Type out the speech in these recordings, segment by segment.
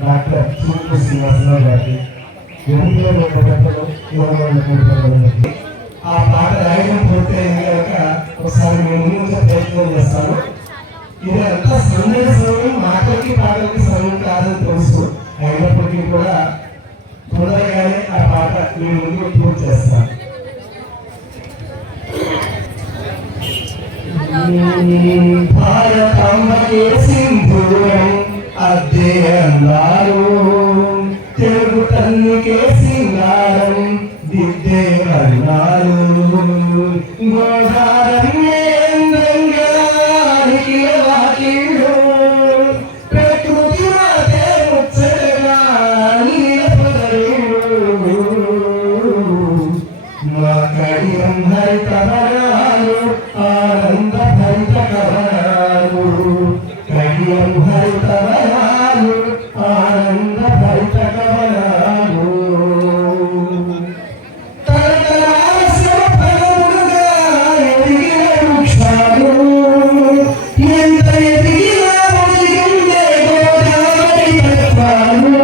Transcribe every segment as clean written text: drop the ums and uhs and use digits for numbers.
Doctor చూపు శ్రీనివాసరావు గారికి ఆ పాట రాయడం పూర్తయింది కనుక ఒకసారి మేము ముందు ప్రయత్నం చేస్తాను. ఇది అంతా సందేశ సమయం, మాటలకి పాటలకి సమయం కాదని తెలుసు. అయినప్పటికీ కూడా తొందరగానే ఆ పాట మేము ముందు పూర్తి చేస్తాను. భారతమ్మకే సింధూరం అద్దే అన్నారు, తెలుగు తల్లికే సింగారం దిద్దే అన్నారు. ప్రకృతి మాతే ముచ్చటగా మా కడియం హరిత వరాలు ఆనంద భరిత కవరాలు, కడియం హరిత వరాలు ఆనంద భరిత కవరాలు. తరతరాల ఫలములుగా ఎదిగిన వృక్షాలు, ఎంత ఎదిగినా ఒదిగిందే గోదావరి తత్వాలు.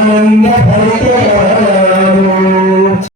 ఆనంద భరిత